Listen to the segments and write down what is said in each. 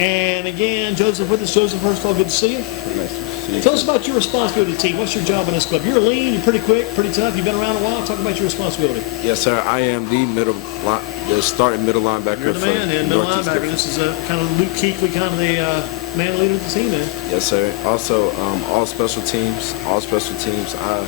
And again, Joseph with us. Joseph, first of all, good to see you. Nice to see you. Tell us about your responsibility to the team. What's your job in this club? You're lean, you're pretty quick, pretty tough. You've been around a while. Talk about your responsibility. Yes, sir. I am the starting middle linebacker. You're the man, for and middle Northeast linebacker. Guilford. This is kind of Luke Kuechly, kind of the man leader of the team, man. Yes, sir. Also, all special teams. I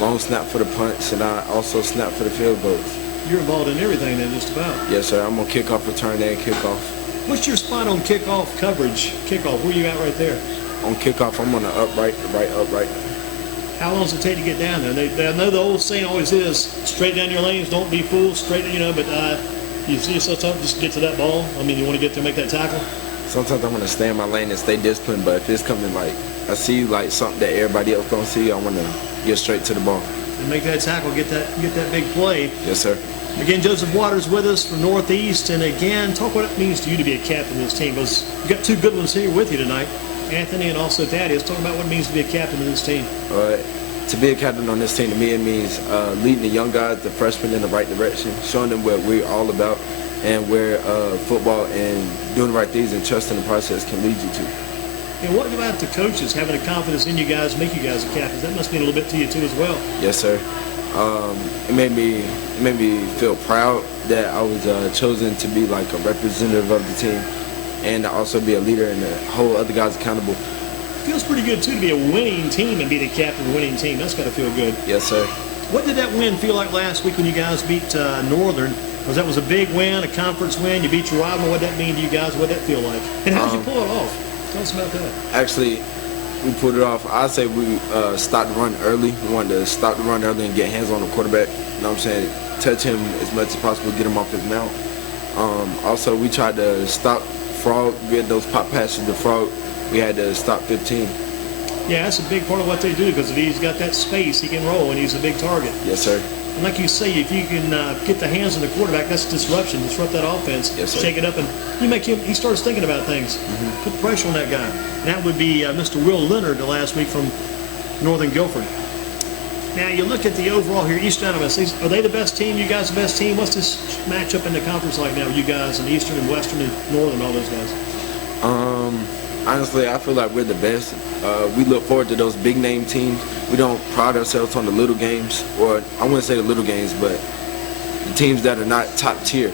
long snap for the punts, and I also snap for the field goals. You're involved in everything then, just about. Yes, sir. I'm on kickoff return and kickoff. What's your spot on kickoff coverage? Kickoff, where you at right there? On kickoff, I'm on the upright, the right upright. How long does it take to get down there? I know the old saying always is, straight down your lanes, don't be fooled, straight, but you see yourself tough, just get to that ball. I mean, you want to get there, make that tackle? Sometimes I want to stay in my lane and stay disciplined, but if it's coming I see something that everybody else gonna see, I want to get straight to the ball. And make that tackle, get that big play. Yes, sir. Again, Joseph Waters with us from Northeast, and again, talk what it means to you to be a captain of this team, because you've got two good ones here with you tonight, Anthony and also Thaddeus. Talk about what it means to be a captain of this team. To be a captain on this team, to me, it means leading the young guys, the freshmen, in the right direction, showing them what we're all about and where football and doing the right things and trusting the process can lead you to. And what about the coaches having a confidence in you guys, make you guys a captain? That must mean a little bit to you too as well. Yes, sir. It made me feel proud that I was chosen to be like a representative of the team, and to also be a leader and to hold other guys accountable. Feels pretty good too to be a winning team and be the captain of a winning team. That's got to feel good. Yes, sir. What did that win feel like last week when you guys beat Northern? Because that was a big win, a conference win. You beat your rival. What did that mean to you guys? What did that feel like? And how did you pull it off? Tell us about that. Actually, we pulled it off. I'd say we stopped the run early. We wanted to stop the run early and get hands on the quarterback. You know what I'm saying? Touch him as much as possible, get him off his mount. Also, we tried to stop Frog, get those pop passes to Frog. We had to stop 15. Yeah, that's a big part of what they do, because if he's got that space, he can roll, and he's a big target. Yes, sir. And like you say, if you can get the hands on the quarterback, that's disruption. Disrupt that offense. Yes, sir. Shake it up, and you make him. He starts thinking about things. Mm-hmm. Put pressure on that guy. And that would be Mr. Will Leonard the last week from Northern Guilford. Now you look at the overall here, Eastern Alabama. Are they the best team? You guys the best team? What's this matchup in the conference like now? You guys and Eastern and Western and Northern, all those guys. Honestly, I feel like we're the best. We look forward to those big name teams. We don't pride ourselves on the little games, or I wouldn't say the little games, but the teams that are not top tier.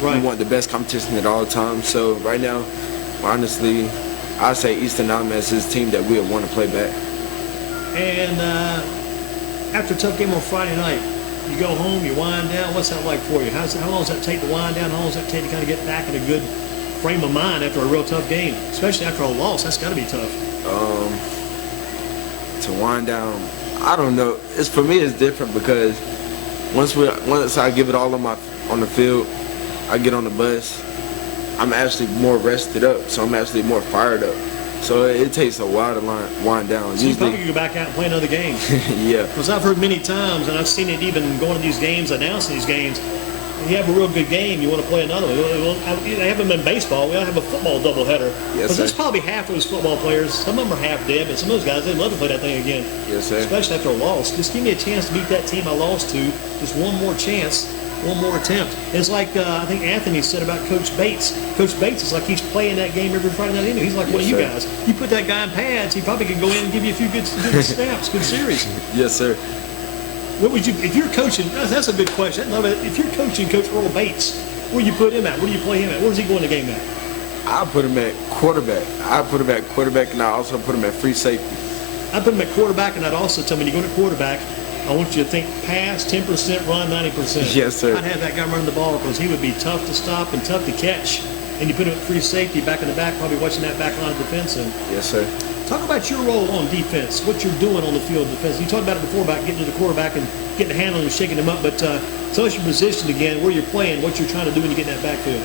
Right. We want the best competition at all times. So right now, honestly, I say Eastern Alabama is his team that we would want to play back. And after a tough game on Friday night, you go home, you wind down. What's that like for you? How long does that take to wind down? How long does that take to kind of get back in a good frame of mind after a real tough game, especially after a loss? That's got to be tough. To wind down, I don't know. For me, it's different because once I give it all on the field, I get on the bus, I'm actually more rested up, so I'm actually more fired up. So it takes a while to wind down. So you probably could go back out and play another game. Yeah. Because I've heard many times, and I've seen it even going to these games, announcing these games. When you have a real good game, you want to play another one. They haven't been baseball. We don't have a football doubleheader. Yes, sir. There's probably half of those football players. Some of them are half dead, but some of those guys, they'd love to play that thing again. Yes, sir. Especially after a loss. Just give me a chance to beat that team I lost to. Just one more chance, one more attempt. It's like I think Anthony said about Coach Bates. Coach Bates is like he's playing that game every Friday night. He's like one of you guys. You put that guy in pads, he probably could go in and give you a few good snaps, good series. Yes, sir. What would you, if you're coaching? That's a good question. If you're coaching Coach Earl Bates, where do you put him at? Where do you play him at? Where does he go in the game at? I put him at quarterback. And I also put him at free safety. I put him at quarterback, and I'd also tell him, when you go to quarterback, I want you to think pass 10%, run 90%. Yes, sir. I'd have that guy running the ball because he would be tough to stop and tough to catch. And you put him at free safety, back in the back, probably watching that back line of defense. And yes, sir. talk about your role on defense, what you're doing on the field of defense. You talked about it before about getting to the quarterback and getting a handle and shaking him up, but tell us your position again, where you're playing, what you're trying to do when you get in that backfield.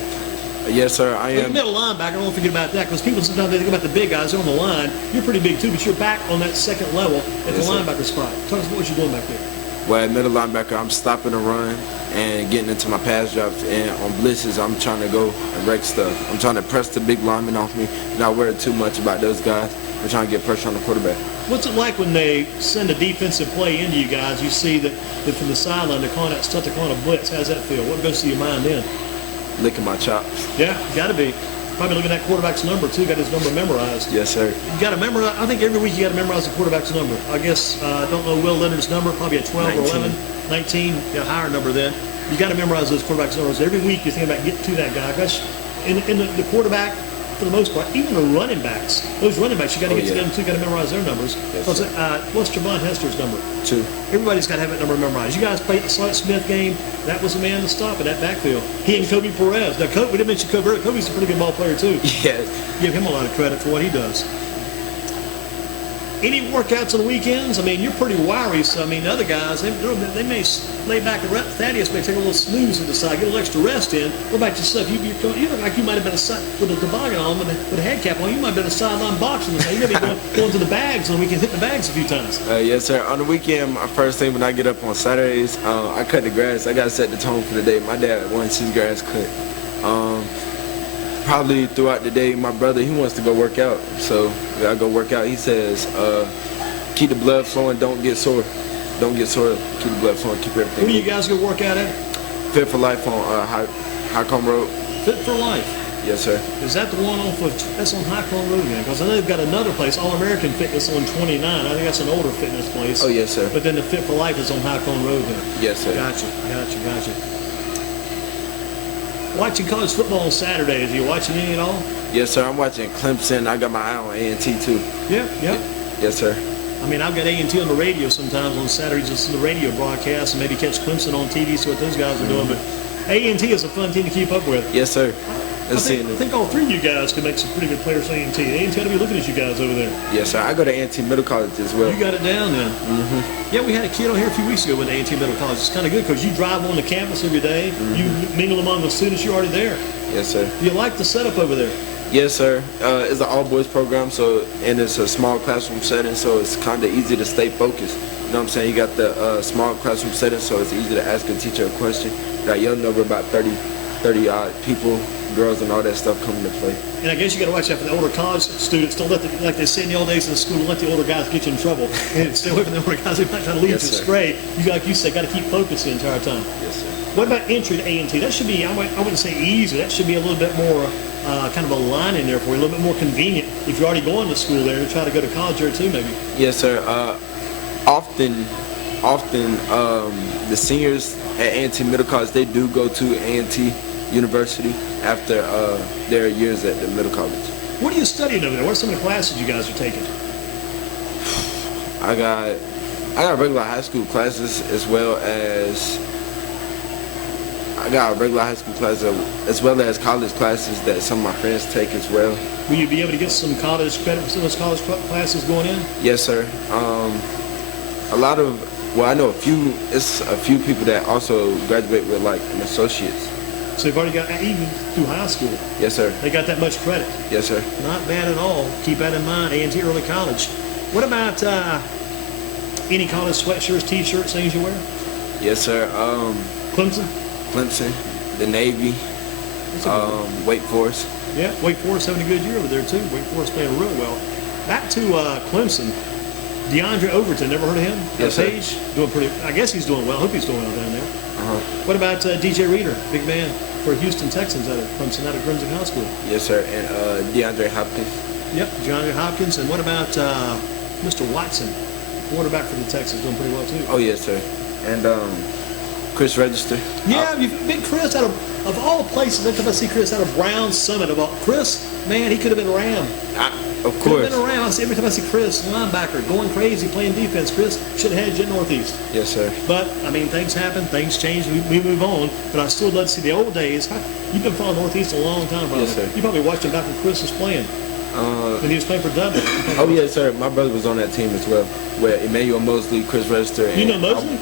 Yes, sir, I am. Middle linebacker, I don't want to forget about that, because people sometimes they think about the big guys on the line. You're pretty big too, but you're back on that second level at the linebacker spot. Tell us what you're doing back there. Well, at middle linebacker, I'm stopping the run and getting into my pass drops. And on blitzes, I'm trying to go and wreck stuff. I'm trying to press the big linemen off me, not worry too much about those guys. I'm trying to get pressure on the quarterback. What's it like when they send a defensive play into you guys? You see that from the sideline they're calling that blitz. How does that feel? What goes through your mind then? Licking my chops. Yeah, got to be. Probably looking at that quarterback's number too. Got his number memorized. Yes, sir. You got to memorize. I think every week you got to memorize the quarterback's number. I guess I don't know Will Leonard's number. Probably a 12 19. or 11, 19, a higher number then. You got to memorize those quarterback's numbers every week. You think about getting to that guy. Gosh, in the quarterback, for the most part, even the running backs, those running backs, you got to get to them too. You got to memorize their numbers. Yes, What's Javon Hester's number? 2. Everybody's got to have that number memorized. You guys played the Slut Smith game. That was the man to stop in that backfield. He and Kobe Perez. Now, we didn't mention Kobe. Kobe's a pretty good ball player too. Yes. Give him a lot of credit for what he does. Any workouts on the weekends? I mean, you're pretty wiry, so I mean, the other guys, they may lay back and rest. Thaddeus may take a little snooze to the side, get a little extra rest in. What about yourself? You look like you might have been with a toboggan on, with a head cap on. You might have been a sideline boxing. You may be going to the bags on the weekend, hitting the bags a few times. Yes, sir. On the weekend, my first thing when I get up on Saturdays, I cut the grass. I got to set the tone for the day. My dad wants his grass cut. Probably throughout the day, my brother, he wants to go work out. So I go work out. He says, keep the blood flowing, don't get sore. Don't get sore, keep the blood flowing, keep everything. Where do you guys go work out at? Fit for Life on Highcombe Road. Fit for Life. Yes, sir. Is that the one that's on Highcombe Road then? Because I know they've got another place, All American Fitness on 29. I think that's an older fitness place. Oh, yes, sir. But then the Fit for Life is on Highcombe Road then. Yes, sir. Gotcha. Watching college football on Saturdays, are you watching any at all? Yes, sir. I'm watching Clemson. I got my eye on A&T too. Yeah. Yes, sir. I mean, I've got A&T on the radio sometimes on Saturdays, just the radio broadcast, and maybe catch Clemson on TV, see what those guys are doing. But A&T is a fun team to keep up with. Yes, sir. I think all three of you guys could make some pretty good players for A&T. A&T ought to be looking at you guys over there. Yes, sir. I go to A&T Middle College as well. You got it down then. Mm-hmm. Yeah, we had a kid on here a few weeks ago with A&T Middle College. It's kind of good because you drive on the campus every day. Mm-hmm. You mingle among the students. You're already there. Yes, sir. Do you like the setup over there? Yes, sir. It's an all-boys program, and it's a small classroom setting, so it's kind of easy to stay focused. You know what I'm saying? You got the small classroom setting, so it's easy to ask a teacher a question. Got young number about 30-odd people, girls and all that stuff coming to play. And I guess you got to watch out for the older college students. Don't let like they say in the old days in the school, don't let the older guys get you in trouble. And stay away from the older guys. They might try to lead you astray. You like you said, got to keep focused the entire time. Yes, sir. What about entry to A&T? That should be, I wouldn't say easy. That should be a little bit more kind of a line in there for you, a little bit more convenient if you're already going to school there and try to go to college there too, maybe. Yes, sir. Often, the seniors at A&T Middle College, they do go to A&T University after their years at the middle college. What are you studying over there? What are some of the classes you guys are taking? I got regular high school classes as well as as well as college classes that some of my friends take as well. Will you be able to get some college credit for some of those college classes going in? Yes, sir. I know it's a few people that also graduate with like an associate's. So you've already got, even through high school. Yes, sir. They got that much credit. Yes, sir. Not bad at all. Keep that in mind. A&T Early College. What about any college sweatshirts, T-shirts, things you wear? Yes, sir. Clemson, the Navy, Wake Forest. Yeah, Wake Forest having a good year over there too. Wake Forest playing real well. Back to Clemson. DeAndre Overton, never heard of him? Yes, sir. Page, doing pretty. I guess he's doing well. I hope he's doing well down there. Uh-huh. What about DJ Reader, big man for Houston Texans out of Clemson, out of Crimson High School? Yes, sir. And DeAndre Hopkins. Yep, DeAndre Hopkins. And what about Mr. Watson, quarterback for the Texans, doing pretty well too? Oh yes, sir. And Chris Register. Yeah, big Chris out of all places. Every time I see Chris out of Brown Summit, Chris, man, he could have been a Ram. Of Could course. have been around. Every time I see Chris, linebacker, going crazy, playing defense, Chris should have had you at Northeast. Yes, sir. But, I mean, things happen, things change, we move on. But I still love to see the old days. You've been following Northeast a long time, brother. Yes, sir. You probably watched him back when Chris was playing. When he was playing for Dudley. Oh, yes, sir. My brother was on that team as well, where Emmanuel Mosley, Chris Register. And You know Mosley?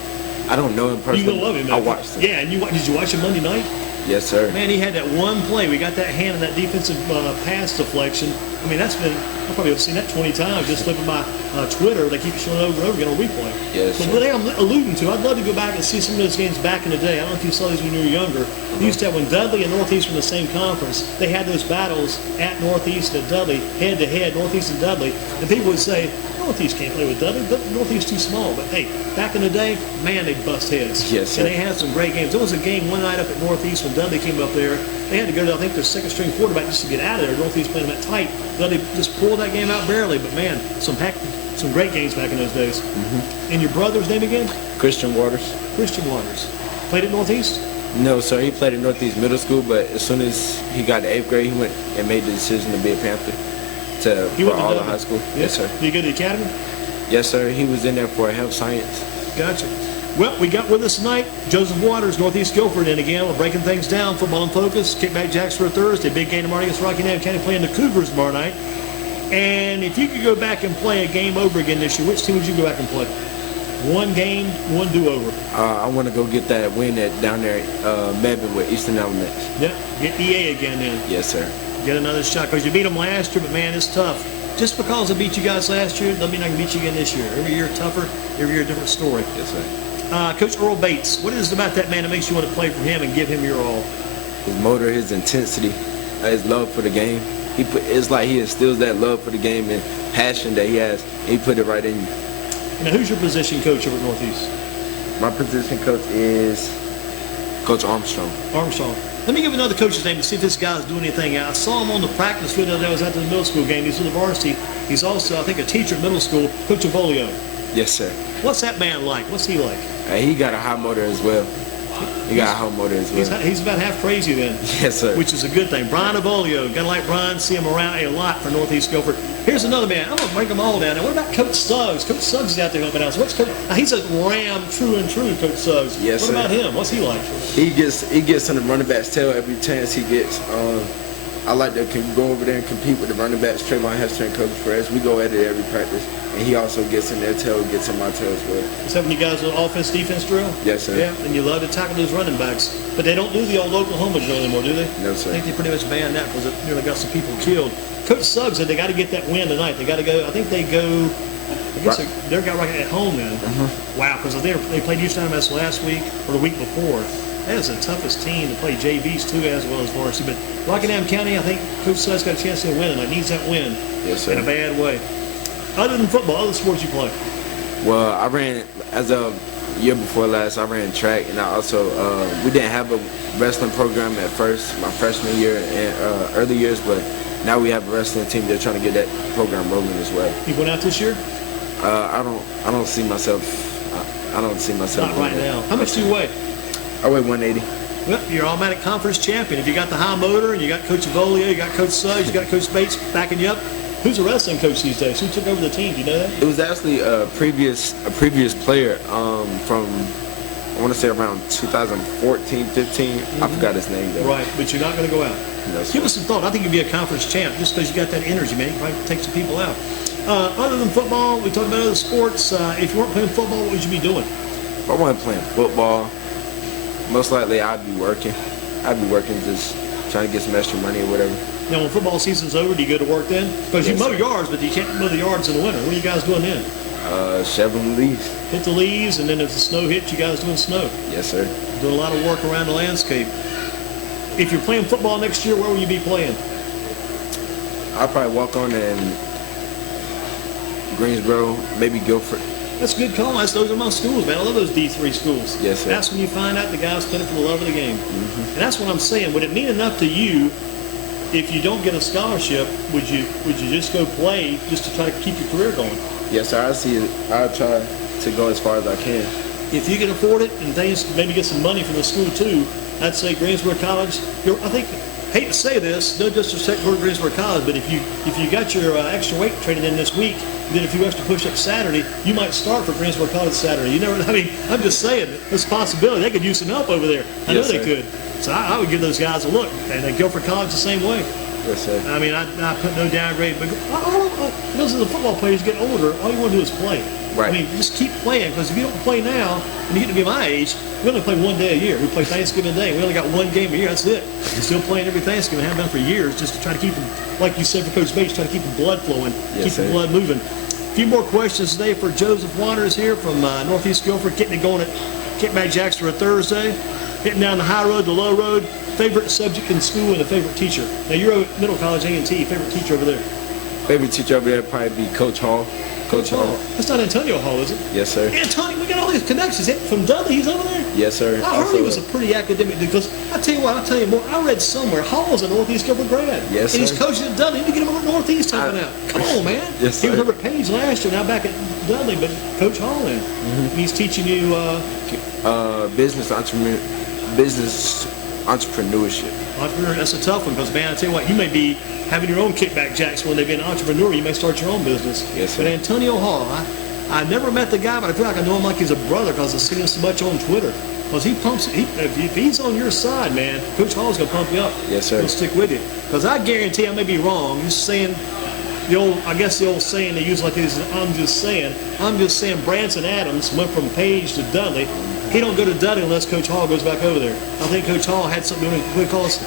I don't know him personally. You gonna love him, man. I watched him. Yeah, and did you watch him Monday night? Yes, sir. Man, he had that one play. We got that hand in that defensive pass deflection. I mean, that's been, I probably have seen that 20 times just flipping by Twitter. They keep showing it over and over again on replay. Yes, But sir. what I'm alluding to, I'd love to go back and see some of those games back in the day. I don't know if you saw these when you were younger. They used to have, when Dudley and Northeast were in the same conference, they had those battles at Northeast and Dudley, head to head, Northeast and Dudley. And people would say, Northeast can't play with Dudley. Northeast too small. But hey, back in the day, man, they bust heads. Yes, sir. And they had some great games. There was a game one night up at Northeast when Dudley came up there. They had to go to, I think, their second string quarterback just to get out of there. Northeast playing them that tight. Dudley just pulled that game out barely. But man, some great games back in those days. Mm-hmm. And your brother's name again? Christian Waters. Christian Waters. Played at Northeast? No, sir. He played at Northeast Middle School, but as soon as he got to 8th grade, he went and made the decision to be a Panther He for went to all of Dudley. high school. Yeah. Yes, sir. Did you go to the academy? Yes, sir. He was in there for health science. Gotcha. Well, we got with us tonight Joseph Waters, Northeast Guilford, and again, we're breaking things down. Football in Focus, Kickback Jacks for a Thursday. Big game tomorrow against Rockingham County playing the Cougars tomorrow night. And if you could go back and play a game over again this year, which team would you go back and play? One game, one do-over. I want to go get that win down there at Mebane with Eastern Elements. Yeah, get EA again then. Yes, sir. Get another shot, because you beat them last year, but man, it's tough. Just because I beat you guys last year doesn't mean I can beat you again this year. Every year tougher, every year a different story. Yes, sir. Coach Earl Bates, what is it about that man that makes you want to play for him and give him your all? His motor, his intensity, his love for the game. It's like he instills that love for the game and passion that he has. He put it right in you. Now, who's your position coach over at Northeast? My position coach is Coach Armstrong. Armstrong. Let me give another coach's name to see if this guy's doing anything. I saw him on the practice field the other day. I was at the middle school game. He's in the varsity. He's also, I think, a teacher at middle school, Coach Avolio. Yes, sir. What's that man like? What's he like? He got a high motor as well. He got a high motor as well. He's about half crazy then. Yes, sir. Which is a good thing. Brian Avolio. Gotta like Brian. See him around a lot for Northeast Guilford. Here's another man. I'm gonna bring them all down. Now, what about Coach Suggs? Coach Suggs is out there helping out. So what's Coach? He's a Ram, true and true. Coach Suggs. Yes, what sir. about him? What's he like? He gets on the running back's tail every chance he gets. I like to go over there and compete with the running backs. Trayvon Hester and Coach Perez. We go at it every practice, and he also gets in their tail, gets in my tail as well. Is that when you guys do offense defense drill? Yes, sir. Yeah, and you love to tackle those running backs, but they don't do the old Oklahoma drill anymore, do they? No, sir. I think they pretty much banned that because it nearly got some people killed. Coach Suggs said they got to get that win tonight. They got to go. I think they go. I guess they're got right at home then. Wow, because they played Houston MS last week or the week before. That is the toughest team to play JVs too, as well as varsity. But Rockingham County, I think Coach Suggs got a chance to win tonight. Needs that win. Yes, sir. In a bad way. Other than football, other sports you play? Well, I ran, as of year before last, I ran track, and I also, we didn't have a wrestling program at first, my freshman year and early years, but now we have a wrestling team. They're trying to get that program rolling as well. You going out this year? I don't see myself. I don't see myself. Not right now. How much do you weigh? I weigh 180. Well, you're automatic conference champion. If you got the high motor and you got Coach Avolio, you got Coach Suggs, you got Coach Bates backing you up. Who's the wrestling coach these days? Who took over the team? Do you know that? It was actually a previous player from, I want to say around 2014, 15. I forgot his name though. Right, but you're not going to go out. No, sir. Give us some thought. I think you'd be a conference champ just because you got that energy, man. You probably take some people out. Other than football, we talked about other sports. If you weren't playing football, what would you be doing? If I wasn't playing football, most likely I'd be working. Just trying to get some extra money or whatever. Now, when football season's over, do you go to work then? Because you Yes, mow sir. yards, but you can't mow the yards in the winter. What are you guys doing then? Shoveling leaves. Hit the leaves, and then if the snow hits, you guys doing snow. Yes, sir. Doing a lot of work around the landscape. If you're playing football next year, where will you be playing? I'll probably walk on in Greensboro, maybe Guilford. That's a good call. Those are my schools, man. I love those D3 schools. Yes, sir. That's when you find out the guy's playing for the love of the game. And that's what I'm saying. Would it mean enough to you if you don't get a scholarship? Would you just go play just to try to keep your career going? Yes, sir. I'll try to go as far as I can. If you can afford it and things, maybe get some money from the school too, I'd say Greensboro College. I think, hate to say this, no disrespect for Greensboro College, but if you got your extra weight training in this week, then if you extra push-up Saturday, you might start for Greensboro College Saturday. You never. I mean, I'm just saying, there's a possibility they could use some help over there. I know Yes, they sir. could. So I would give those guys a look, and then Guilford College the same way. Yes, sir. I mean, I put no downgrade, but those are the football players get older. All you want to do is play. Right. I mean, just keep playing, because if you don't play now, when you get to be my age, we only play one day a year. We play Thanksgiving Day. We only got one game a year. That's it. We're still playing every Thanksgiving. Have done for years, just to try to keep them, like you said for Coach Bates, try to keep the blood flowing, keep the blood moving. A few more questions today for Joseph Waters here from Northeast Guilford, getting it going at Kickback Jacks for a Thursday. Hitting down the high road, the low road. Favorite subject in school and a favorite teacher. Now you're at Middle College A&T. Favorite teacher over there? Favorite teacher over there would probably be Coach Hall. Coach Hall. That's not Antonio Hall, is it? Yes, sir. Antonio, we got all these connections. From Dudley, he's over there? Yes, sir. I heard he was a pretty academic dude, because I tell you what, I'll tell you more. I read somewhere Hall's a Northeast Guilford grad. Yes, and sir. he's coaching at Dudley. You need to get him over at Northeast helping out. Come on, man. Yes, sir. He was over at Page last year, now back at Dudley, but Coach Hall in. He's teaching you business entrepreneurship. entrepreneur. That's a tough one, because, man, I tell you what, you may be having your own Kickback Jacks when they be an entrepreneur. You may start your own business. Yes, sir. But Antonio Hall, I never met the guy, but I feel like I know him like he's a brother, because I've seen him so much on Twitter. Because he pumps, if he's on your side, man, Coach Hall's going to pump you up. Yes, sir. He'll stick with you. Because I guarantee, I may be wrong, just saying, the old saying they use like this is, I'm just saying, Branson Adams went from Page to Dudley. He don't go to Dudley unless Coach Hall goes back over there. I think Coach Hall had something to do with it, because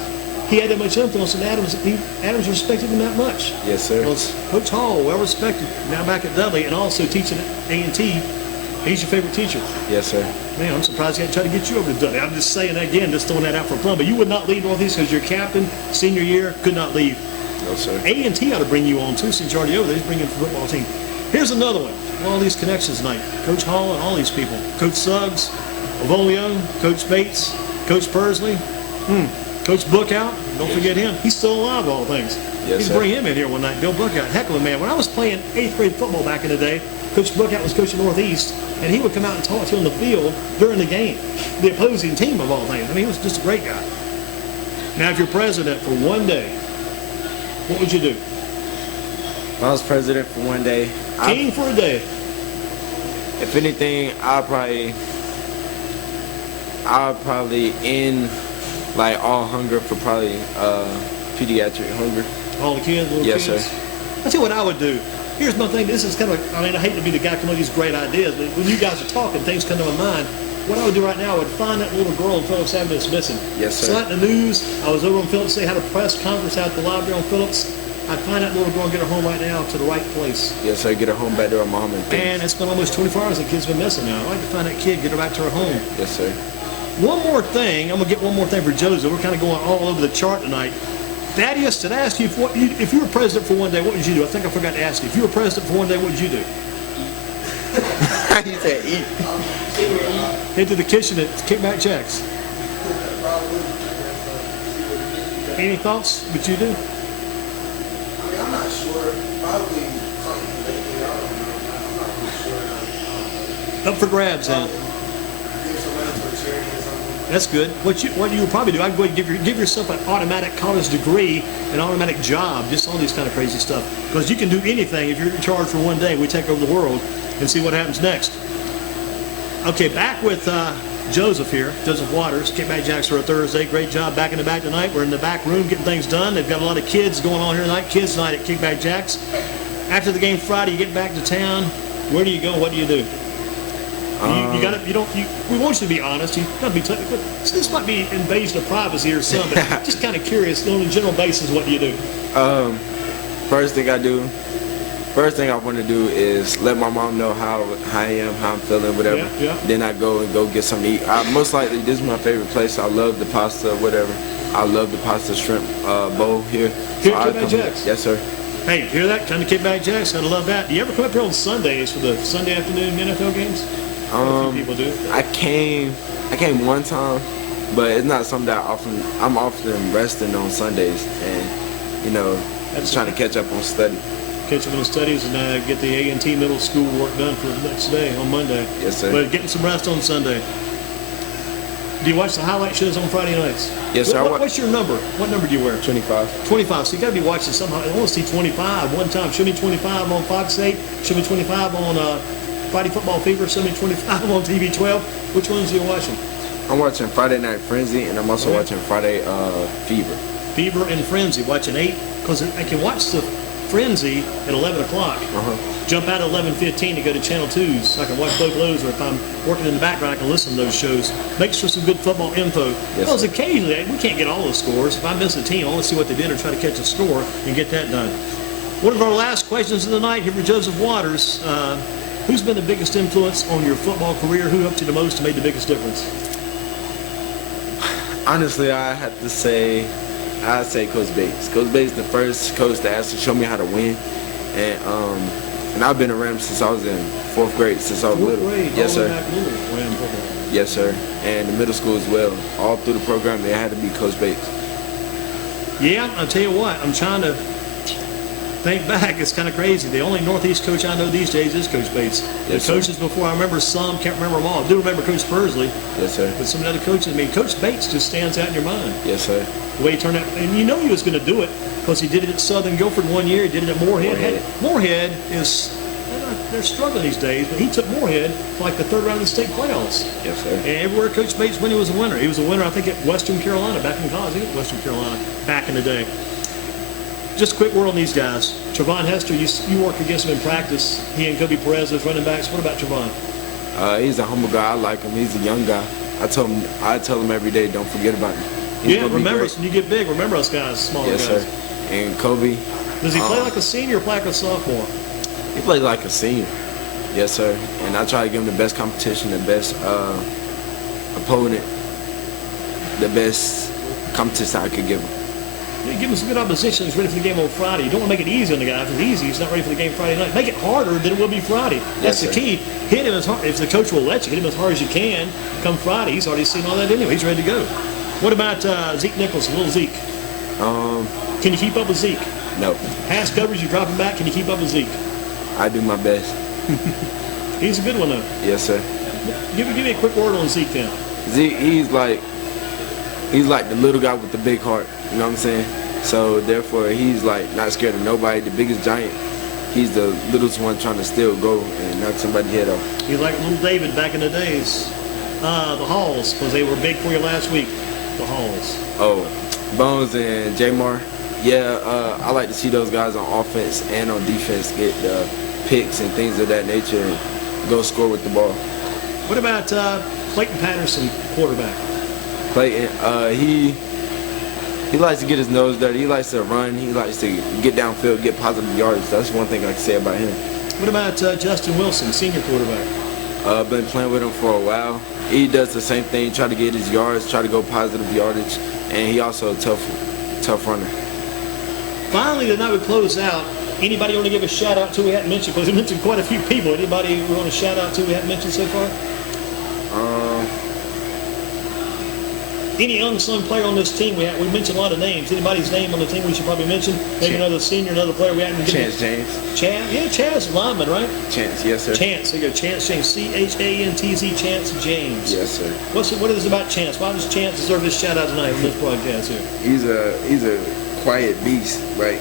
he had that much influence, and Adams respected him that much. Yes, sir. Because Coach Hall, well respected, now back at Dudley, and also teaching at A&T. He's your favorite teacher. Yes, sir. Man, I'm surprised he hadn't tried to get you over to Dudley. I'm just saying that again, just throwing that out for fun. But you would not leave Northeast because you're captain, senior year, could not leave. No, sir. A&T ought to bring you on too, since you're already over there. He's bringing the football team. Here's another one. All these connections tonight. Coach Hall and all these people. Coach Suggs, Ovolio, Coach Bates, Coach Persley, Coach Bookout. Don't forget him. He's still alive, of all things. Yes, He'd sir. bring him in here one night. Bill Bookout, heck of a man. When I was playing 8th grade football back in the day, Coach Bookout was coaching Northeast, and he would come out and talk to you on the field during the game, the opposing team of all things. I mean, he was just a great guy. Now, if you're president for one day, what would you do? If I was president for one day, King for a day. if anything, I'll probably end like all hunger for probably pediatric hunger. All the kids, little Yes, kids. sir. I'll tell you what I would do. Here's my thing. This is kind of, I hate to be the guy coming with these great ideas, but when you guys are talking, things come to my mind. What I would do right now, I would find that little girl in Phillips Avenue that's missing. Yes, sir. Saw it in the news. I was over on Phillips. They had a press conference out at the library on Phillips. I'd find that little girl and get her home right now to the right place. Yes, sir. Get her home back to her mom and things. And it's been almost 24 hours. The kid's been missing now. I'd like to find that kid, get her back to her home. Yes, sir. One more thing. I'm going to get one more thing for Joseph. We're kind of going all over the chart tonight. Thaddeus, did I ask you, if you were president for one day, what would you do? I think I forgot to ask you. If you were president for one day, what would you do? You said eat. Into the kitchen at Kickback Jacks. Any thoughts? What you do? I mean, I'm not sure. Probably something lately. I don't know. I'm not really sure. Up for grabs then. Give some money to a charity or something. That's good. What you would probably do, I'd go ahead and give yourself an automatic college degree, an automatic job, just all these kind of crazy stuff. Because you can do anything if you're in charge for one day. We take over the world and see what happens next. Okay, back with Joseph here, Joseph Waters, Kickback Jacks for a Thursday. Great job back in the back tonight. We're in the back room getting things done. They've got a lot of kids going on here tonight. Kids night at Kickback Jacks. After the game Friday, you get back to town. Where do you go? What do you do? We want you to be honest. You got to be technical. So this might be invasion of privacy or something, but just kind of curious, on a general basis, what do you do? First thing I want to do is let my mom know how I am, how I'm feeling, whatever. Yeah. Then I go get something to eat. Most likely, this is my favorite place. I love the pasta, whatever. I love the pasta shrimp bowl here. Here So at I Kickback come- Jacks? Yes, sir. Hey, hear that? Come to Kickback Jacks. Gotta love that. Do you ever come up here on Sundays for the Sunday afternoon NFL games? A few people do. I came one time, but it's not something that I'm often resting on Sundays, and just trying to catch up on study. Catch up on the studies and get the A&T middle school work done for the next day on Monday. Yes, sir. But getting some rest on Sunday. Do you watch the highlight shows on Friday nights? Yes, sir. What's your number? What number do you wear? 25. 25. So you got to be watching somehow. I want to see 25 one time. Show me 25 on Fox 8. Show me 25 on Friday Football Fever. Show me 25 on TV 12. Which ones are you watching? I'm watching Friday Night Frenzy, and I'm also watching Friday Fever. Fever and Frenzy. Watching 8 because I can watch the Frenzy at 11 o'clock. Jump out at 11:15 to go to Channel 2 so I can watch both of those, or if I'm working in the background, I can listen to those shows. Makes for some good football info. Because occasionally, we can't get all the scores. If I miss a team, I want to see what they did or try to catch a score and get that done. One of our last questions of the night here for Joseph Waters. Who's been the biggest influence on your football career? Who helped you the most and made the biggest difference? Honestly, I'd say Coach Bates. Coach Bates is the first coach to actually show me how to win. And I've been a Ram since I was in 4th grade, since I was little. Yes, sir. Yes, sir. And the middle school as well. All through the program, they had to be Coach Bates. Yeah, I'll tell you what, I'm trying to think back. It's kind of crazy. The only Northeast coach I know these days is Coach Bates. Yes, the coaches before, I remember some, can't remember them all. I do remember Coach Pursley. Yes, sir. But some of the other coaches, I mean, Coach Bates just stands out in your mind. Yes, sir. The way he turned out, and you know he was going to do it because he did it at Southern Guilford one year. He did it at Moorhead. Moorhead is, they're struggling these days, but he took Moorhead to like the 3rd round of the state playoffs. Yes, sir. And everywhere Coach Bates went, he was a winner. He was a winner, I think, at Western Carolina back in college. I think at Western Carolina back in the day. Just a quick word on these guys. Trevon Hester, you work against him in practice. He and Kobe Perez as running backs. What about Trevon? He's a humble guy. I like him. He's a young guy. I tell him every day, don't forget about him. Yeah, remember us when you get big. Remember us guys, smaller guys. Yes, sir. And Kobe. Does he play like a senior or play like a sophomore? He plays like a senior. Yes, sir. And I try to give him the best competition, the best opponent, the best competition I could give him. You give him some good opposition. He's ready for the game on Friday. You don't want to make it easy on the guy. If it's easy, he's not ready for the game Friday night. Make it harder than it will be Friday. That's the key. Hit him as hard, if the coach will let you, hit him as hard as you can. Come Friday, he's already seen all that anyway. He's ready to go. What about Zeke Nicholson, little Zeke? Can you keep up with Zeke? No. Pass coverage, you drop him back. Can you keep up with Zeke? I do my best. He's a good one, though. Yes, sir. Give me a quick word on Zeke, then. Zeke, he's like the little guy with the big heart. You know what I'm saying? So therefore, he's like not scared of nobody. The biggest giant, he's the littlest one trying to still go and knock somebody's head off. He's like little David back in the days. The Halls, because they were big for you last week. The Halls. Oh, Bones and Jamar. Yeah, I like to see those guys on offense and on defense get picks and things of that nature and go score with the ball. What about Clayton Patterson, quarterback? Clayton, he likes to get his nose dirty. He likes to run. He likes to get downfield, get positive yards. That's one thing I can say about him. What about Justin Wilson, senior quarterback? Been playing with him for a while. He does the same thing, try to get his yards, try to go positive yardage, and he also a tough runner. Finally, tonight we close out. Anybody want to give a shout out to we hadn't mentioned? Because we mentioned quite a few people. Anybody we want to shout out to we hadn't mentioned so far? Any unsung player on this team? We mentioned a lot of names. Anybody's name on the team we should probably mention? Maybe another senior, another player we haven't mentioned. Chance James. Chance lineman, right? Chance, yes, sir. Chance. There you go. Chance James. Chantz, Chance James. Yes, sir. What is it about Chance? Why does Chance deserve this shout out tonight on this broadcast here? He's a quiet beast, right?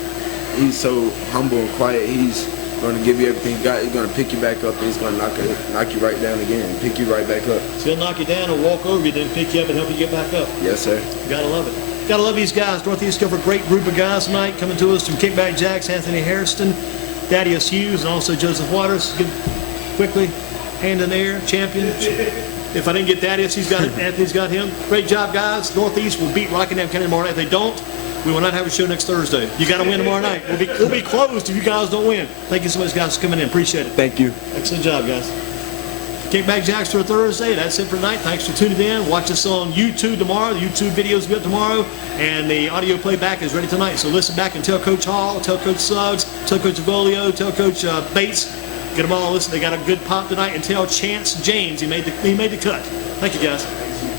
He's so humble and quiet. He's going to give you everything you got. He's going to pick you back up, and he's going to knock you right down again and pick you right back up. So he'll knock you down or walk over you, then pick you up and help you get back up. Yes, sir. Gotta love it. Gotta love these guys. Northeast Guilford, great group of guys tonight coming to us from Kickback Jacks, Anthony Hairston, Thaddeus Hughes, and also Joseph Waters. Good, quickly, hand in the air, champion. If I didn't get Thaddeus, Anthony's got him. Great job, guys. Northeast will beat Rockingham County tomorrow night. If they don't, we will not have a show next Thursday. You got to win tomorrow night. We'll be closed if you guys don't win. Thank you so much, guys, for coming in. Appreciate it. Thank you. Excellent job, guys. Kickback Jacks for Thursday. That's it for tonight. Thanks for tuning in. Watch us on YouTube tomorrow. The YouTube videos will be up tomorrow, and the audio playback is ready tonight. So listen back and tell Coach Hall, tell Coach Suggs, tell Coach Avolio, tell Coach Bates. Get them all. Listen, they got a good pop tonight, and tell Chance James he made the cut. Thank you, guys.